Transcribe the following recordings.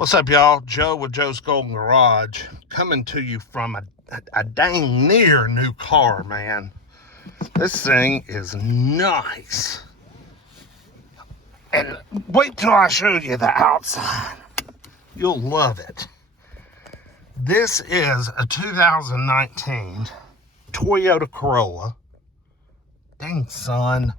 What's up, y'all? Joe with Joe's Golden Garage, coming to you from a dang near new car, man. This thing is nice. And wait till I show you the outside. You'll love it. This is a 2019 Toyota Corolla. Dang, son.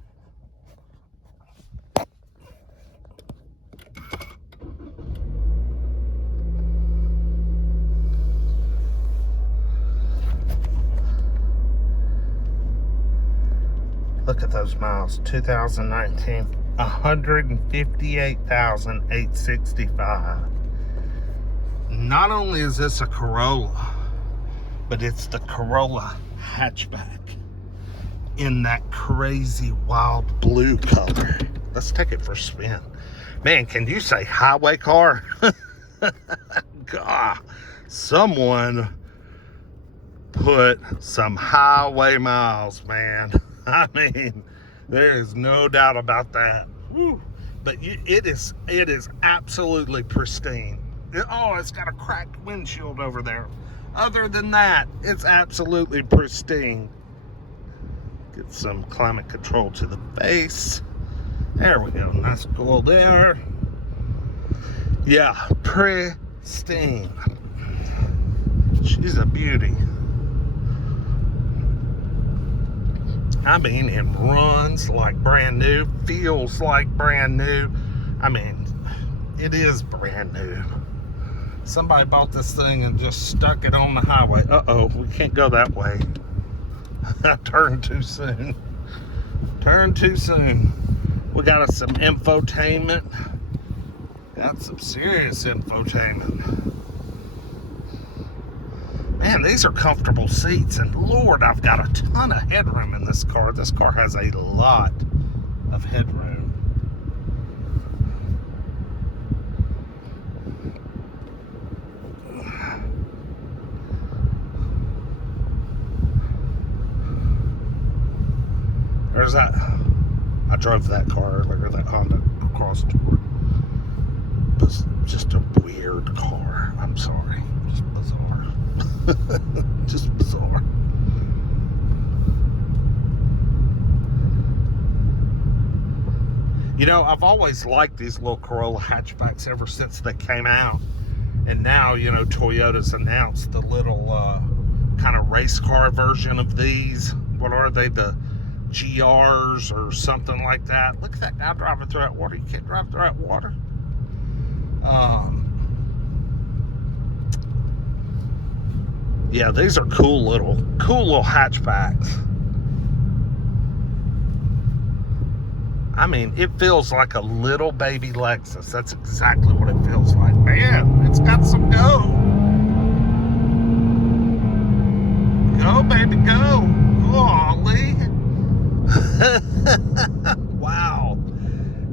Look at those miles. 2019, 158,865. Not only is this a Corolla, but it's the Corolla Hatchback in that crazy wild blue color. Let's take it for a spin. Man, can you say highway car? God, someone put some highway miles, man. I mean, there is no doubt about that. Woo. But it is absolutely pristine. It's got a cracked windshield over there. Other than that, it's absolutely pristine. Get some climate control to the base. There we go. Nice cool there. Yeah, pristine. She's a beauty. I mean, it runs like brand new, feels like brand new. I mean, it is brand new. Somebody bought this thing and just stuck it on the highway. Uh-oh, we can't go that way. I turned too soon. Turned too soon. We got us some infotainment. Got some serious infotainment. Man, these are comfortable seats, and Lord, I've got a ton of headroom in this car. This car has a lot of headroom. There's that. I drove that car earlier, that Honda Cross Tour. It was just a weird car. I'm sorry. Just bizarre. Just bizarre. You know, I've always liked these little Corolla hatchbacks ever since they came out. And now, you know, Toyota's announced the little kind of race car version of these. What are they? The GRs or something like that. Look at that guy driving through that water. You can't drive through that water. Yeah, these are cool little hatchbacks. I mean, it feels like a little baby Lexus. That's exactly what it feels like. Man, it's got some go. Go, baby, go. Golly. Wow.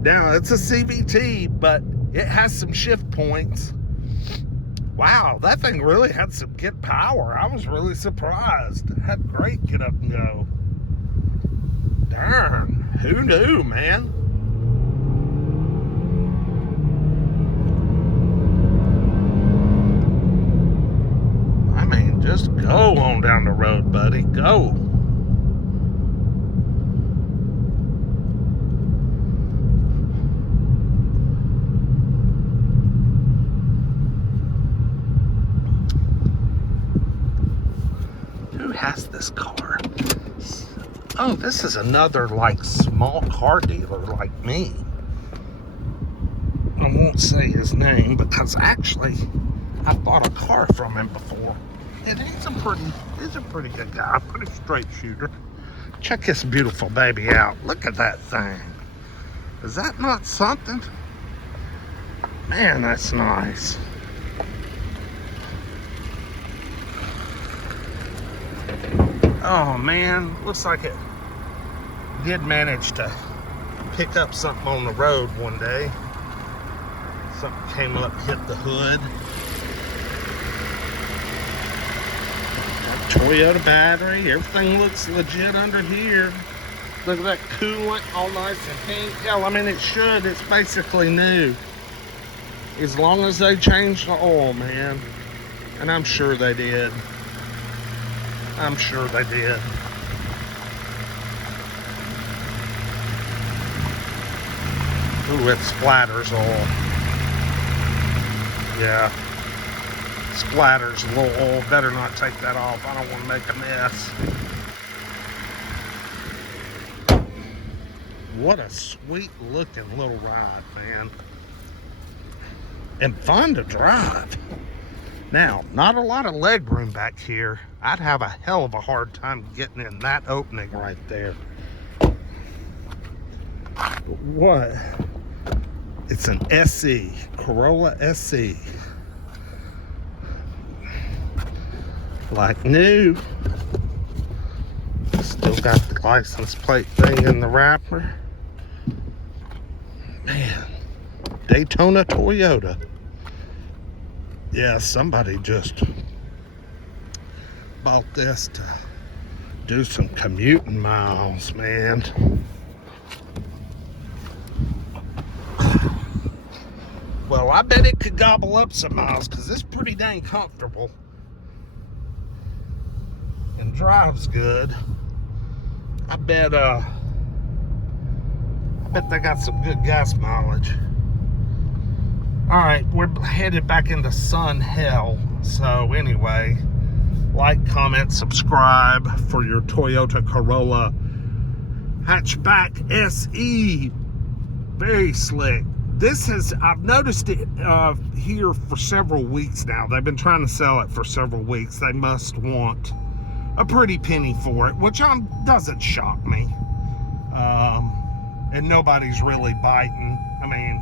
Now, it's a CVT, but it has some shift points. Wow, that thing really had some get power. I was really surprised. It had great get up and go. Darn, who knew, man? I mean, just go on down the road, buddy. Go. Who has this car? Oh, this is another like small car dealer like me. I won't say his name because actually I bought a car from him before. And he's a pretty good guy, pretty straight shooter. Check this beautiful baby out. Look at that thing. Is that not something? Man, that's nice. Oh man, looks like it did manage to pick up something on the road one day. Something came up, hit the hood. Got Toyota battery, everything looks legit under here. Look at that coolant, all nice and pink. Yeah, I mean it should, it's basically new. As long as they changed the oil, man. And I'm sure they did. I'm sure they did. Ooh, it splatters oil. Yeah. Splatters a little oil. Better not take that off. I don't want to make a mess. What a sweet looking little ride, man. And fun to drive. Now, not a lot of leg room back here. I'd have a hell of a hard time getting in that opening right there. What? It's an SE, Corolla SE. Like new. Still got the license plate thing in the wrapper. Man, Daytona Toyota. Yeah, somebody just bought this to do some commuting miles, man. Well, I bet it could gobble up some miles because it's pretty dang comfortable and drives good. I bet they got some good gas mileage. All right, we're headed back into sun hell. So anyway, like, comment, subscribe for your Toyota Corolla Hatchback SE. Very slick. I've noticed it here for several weeks now. They've been trying to sell it for several weeks. They must want a pretty penny for it, which doesn't shock me. And nobody's really biting. I mean,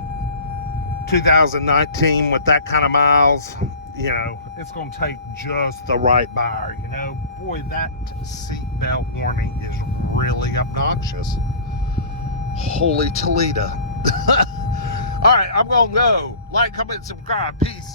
2019 with that kind of miles, you know, it's going to take just the right buyer, you know. Boy, that seatbelt warning is really obnoxious. Holy Toledo. All right, I'm going to go. Like, comment, subscribe. Peace.